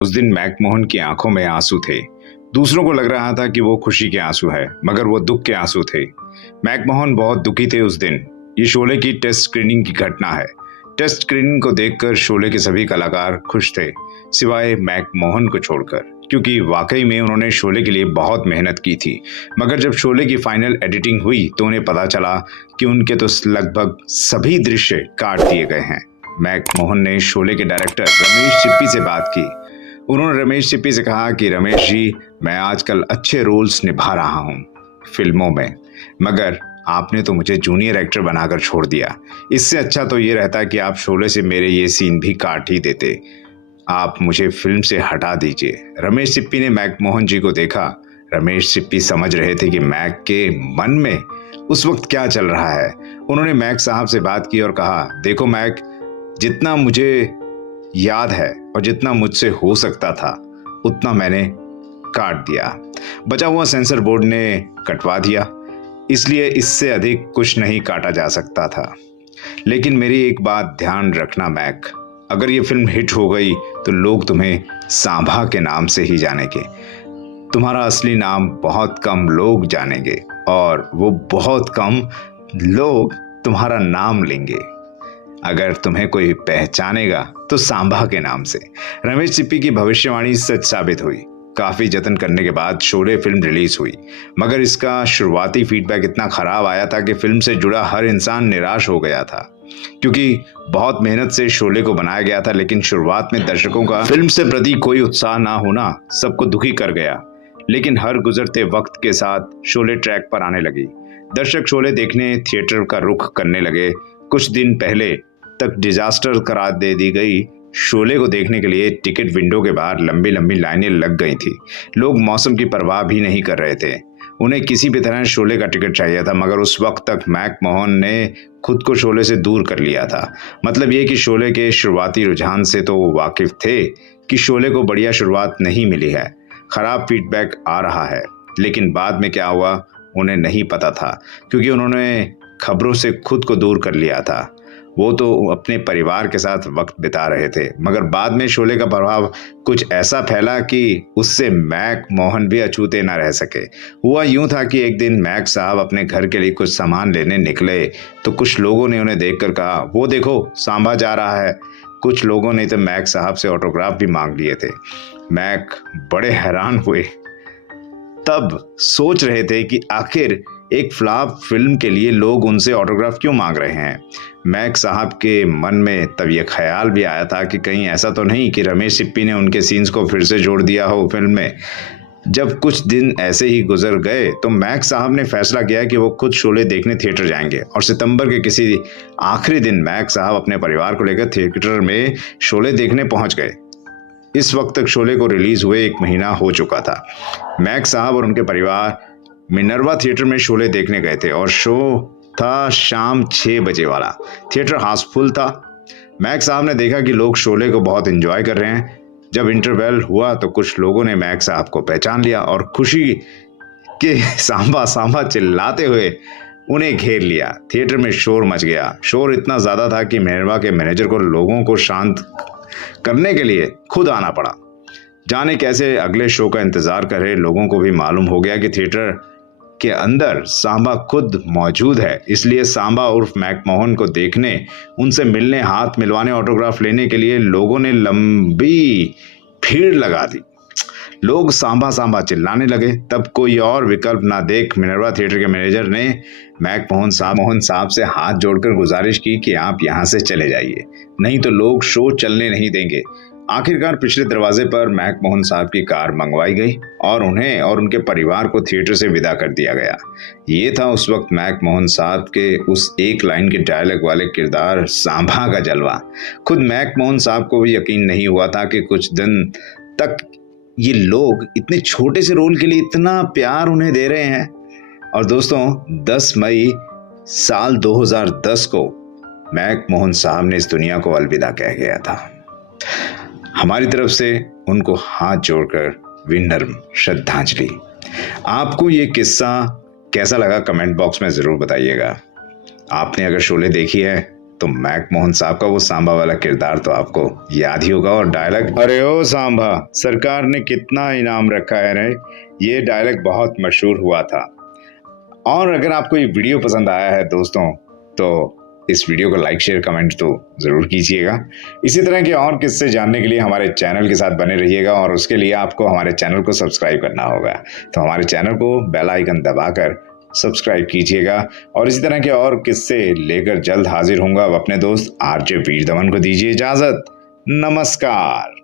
उस दिन मैकमोहन की आंखों में आंसू थे। दूसरों को लग रहा था कि वो खुशी के आंसू है, मगर वो दुख के आंसू थे। मैकमोहन बहुत दुखी थे उस दिन। ये शोले की टेस्ट स्क्रीनिंग की घटना है। टेस्ट स्क्रीनिंग को देखकर शोले के सभी कलाकार खुश थे, सिवाय मैकमोहन को छोड़कर, क्योंकि वाकई में उन्होंने शोले के लिए बहुत मेहनत की थी। मगर जब शोले की फाइनल एडिटिंग हुई तो उन्हें पता चला कि उनके तो लगभग सभी दृश्य काट दिए गए हैं। मैकमोहन ने शोले के डायरेक्टर रमेश सिप्पी से बात की। उन्होंने रमेश सिप्पी से कहा कि रमेश जी, मैं आजकल अच्छे रोल्स निभा रहा हूँ फिल्मों में, मगर आपने तो मुझे जूनियर एक्टर बनाकर छोड़ दिया। इससे अच्छा तो ये रहता कि आप शोले से मेरे ये सीन भी काट ही देते। आप मुझे फिल्म से हटा दीजिए। रमेश सिप्पी ने मैकमोहन जी को देखा। रमेश सिप्पी समझ रहे थे कि मैक के मन में उस वक्त क्या चल रहा है। उन्होंने मैक साहब से बात की और कहा, देखो मैक, जितना मुझे याद है और जितना मुझसे हो सकता था उतना मैंने काट दिया। बचा हुआ सेंसर बोर्ड ने कटवा दिया, इसलिए इससे अधिक कुछ नहीं काटा जा सकता था। लेकिन मेरी एक बात ध्यान रखना मैक, अगर ये फिल्म हिट हो गई तो लोग तुम्हें सांभा के नाम से ही जानेंगे। तुम्हारा असली नाम बहुत कम लोग जानेंगे और वो बहुत कम लोग तुम्हारा नाम लेंगे। अगर तुम्हें कोई पहचानेगा तो सांभा के नाम से। रमेश सिप्पी की भविष्यवाणी सच साबित हुई। काफी जतन करने के बाद शोले फिल्म रिलीज हुई, मगर इसका शुरुआती फीडबैक इतना खराब आया था कि फिल्म से जुड़ा हर इंसान निराश हो गया था, क्योंकि बहुत मेहनत से शोले को बनाया गया था। लेकिन शुरुआत में दर्शकों का फिल्म से प्रति कोई उत्साह ना होना सबको दुखी कर गया। लेकिन हर गुजरते वक्त के साथ शोले ट्रैक पर आने लगी। दर्शक शोले देखने थिएटर का रुख करने लगे। कुछ दिन पहले तक डिजास्टर करार दे दी गई शोले को देखने के लिए टिकट विंडो के बाहर लंबी लंबी लाइनें लग गई थी। लोग मौसम की परवाह भी नहीं कर रहे थे। उन्हें किसी भी तरह शोले का टिकट चाहिए था, मगर उस वक्त तक मैकमोहन ने खुद को शोले से दूर कर लिया था। मतलब ये कि शोले के शुरुआती रुझान से तो वाकिफ थे कि शोले को बढ़िया शुरुआत नहीं मिली है, खराब फीडबैक आ रहा है। लेकिन बाद में क्या हुआ उन्हें नहीं पता था, क्योंकि उन्होंने खबरों से खुद को दूर कर लिया था। वो तो अपने परिवार के साथ वक्त बिता रहे थे। मगर बाद में शोले का प्रभाव कुछ ऐसा फैला कि उससे मैकमोहन भी अछूते न रह सके। हुआ यूं था कि एक दिन मैक साहब अपने घर के लिए कुछ सामान लेने निकले तो कुछ लोगों ने उन्हें देखकर कहा, वो देखो सांभा जा रहा है। कुछ लोगों ने तो मैक साहब से ऑटोग्राफ भी मांग लिए थे। मैक बड़े हैरान हुए, तब सोच रहे थे कि आखिर एक फ्लॉप फिल्म के लिए लोग उनसे ऑटोग्राफ क्यों मांग रहे हैं। मैक साहब के मन में तब यह ख्याल भी आया था कि कहीं ऐसा तो नहीं कि रमेश सिप्पी ने उनके सीन्स को फिर से जोड़ दिया हो फिल्म में। जब कुछ दिन ऐसे ही गुजर गए तो मैक साहब ने फैसला किया कि वो खुद शोले देखने थिएटर जाएंगे, और सितंबर के किसी आखिरी दिन मैक साहब अपने परिवार को लेकर थिएटर में शोले देखने पहुंच गए। इस वक्त तक शोले को रिलीज हुए 1 महीना हो चुका था। मैक साहब और उनके परिवार मिनर्वा थिएटर में शोले देखने गए थे और शो था शाम 6 बजे वाला। थिएटर हाउसफुल था। मैक साहब ने देखा कि लोग शोले को बहुत एंजॉय कर रहे हैं। जब इंटरवल हुआ तो कुछ लोगों ने मैक साहब को पहचान लिया और खुशी के सांभा सांभा चिल्लाते हुए उन्हें घेर लिया। थिएटर में शोर मच गया। शोर इतना ज्यादा था कि मिनर्वा के मैनेजर को लोगों को शांत करने के लिए खुद आना पड़ा। जाने कैसे अगले शो का इंतजार कर रहे लोगों को भी मालूम हो गया कि थिएटर के अंदर सांभा खुद मौजूद है। इसलिए सांभा उर्फ मैकमोहन को देखने, उनसे मिलने, हाथ मिलवाने, ऑटोग्राफ लेने के लिए लोगों ने लंबी भीड़ लगा दी। लोग सांभा सांभा चिल्लाने लगे। तब कोई और विकल्प ना देख मिनर्वा थिएटर के मैनेजर ने मैकमोहन साहब से हाथ जोड़कर गुजारिश की कि आप यहाँ से चले जाइए, नहीं तो लोग शो चलने नहीं देंगे। आखिरकार पिछले दरवाजे पर मैकमोहन साहब की कार मंगवाई गई और उन्हें और उनके परिवार को थिएटर से विदा कर दिया गया। ये था उस वक्त मैकमोहन साहब के उस एक लाइन के डायलॉग वाले किरदार सांभा का जलवा। खुद मैकमोहन साहब को भी यकीन नहीं हुआ था कि कुछ दिन तक ये लोग इतने छोटे से रोल के लिए इतना प्यार उन्हें दे रहे हैं। और दोस्तों, 10 मई साल 2010 को मैकमोहन साहब ने इस दुनिया को अलविदा कह गया था। हमारी तरफ से उनको हाथ जोड़कर विनम्र श्रद्धांजलि। आपको ये किस्सा कैसा लगा कमेंट बॉक्स में ज़रूर बताइएगा। आपने अगर शोले देखी है तो मैक मोहन साहब का वो सांबा वाला किरदार तो आपको याद ही होगा। और डायलॉग, अरे ओ सांबा, सरकार ने कितना इनाम रखा है रे, ये डायलॉग बहुत मशहूर हुआ था। और अगर आपको ये वीडियो पसंद आया है दोस्तों, तो इस वीडियो को लाइक शेयर कमेंट तो ज़रूर कीजिएगा। इसी तरह के और किस्से जानने के लिए हमारे चैनल के साथ बने रहिएगा, और उसके लिए आपको हमारे चैनल को सब्सक्राइब करना होगा। तो हमारे चैनल को बेल आइकन दबाकर सब्सक्राइब कीजिएगा। और इसी तरह के और किस्से लेकर जल्द हाजिर होऊंगा। अब अपने दोस्त आरजे वीर दमन को दीजिए इजाज़त। नमस्कार।